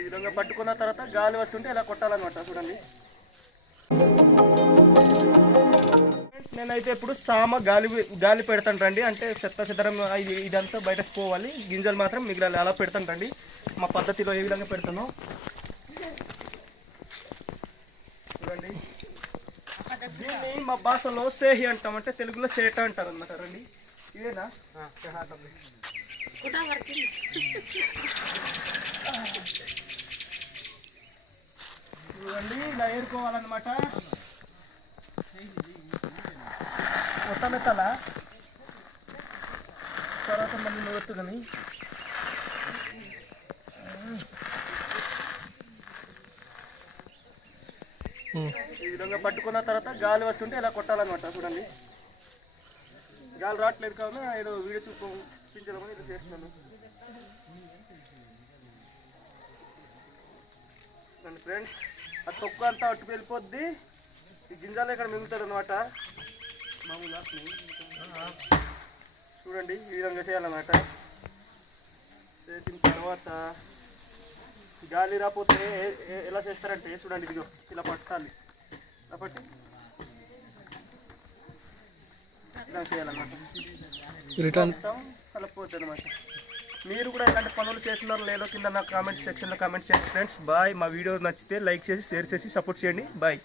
ఈ విధంగా పట్టుకున్న తర్వాత గాలి వస్తుంటే ఇలా కొట్టాలన్నమాట. చూడండి నేనైతే ఇప్పుడు సామ గాలి పెడతాను రండి. అంటే చెత్తరం ఇదంతా బయటకు పోవాలి, గింజలు మాత్రం మిగిలాలి. అలా పెడతాను రండి మా పద్ధతిలో ఏ విధంగా పెడతానో చూడండి. దీన్ని మా భాషలో సేహి అంటాం, అంటే తెలుగులో సేట అంటారు అన్నమాట. రండి ఇదేనా చూడండి, ఇలా ఏరుకోవాలన్నమాట. మొత్తం ఎత్తాలా, తర్వాత మళ్ళీ నువ్వు ఎత్తుకొని ఈ విధంగా పట్టుకున్న తర్వాత గాలి వస్తుంటే ఇలా కొట్టాలన్నమాట. చూడండి గాలి రావట్లేదు కావున ఏదో వీడియో చూపించడం ఇది చేస్తున్నాను. ఫ్రెండ్స్ ఆ తొక్కు అంతా అట్టు వెళ్ళిపోద్ది, ఈ గింజాలు ఇక్కడ మిగులుతుంది అనమాట. మామూలుగా చూడండి ఈ విధంగా చేయాలన్నమాట. చేసిన తర్వాత గాలి రాకపోతే ఎలా చేస్తారంటే చూడండి, ఇదిగో ఇలా పట్టాలి. ఇలా పట్టి ఇలా చేయాలన్నమాట. రిటర్న్ కలపపోద్ది అనమాట. మీరు కూడా ఇలాంటి పనులు చేస్తున్నారో లేదో కింద నా కామెంట్ సెక్షన్లో కామెంట్ చేయండి ఫ్రెండ్స్. బాయ్. మా వీడియో నచ్చితే లైక్ చేసి షేర్ చేసి సపోర్ట్ చేయండి. బాయ్.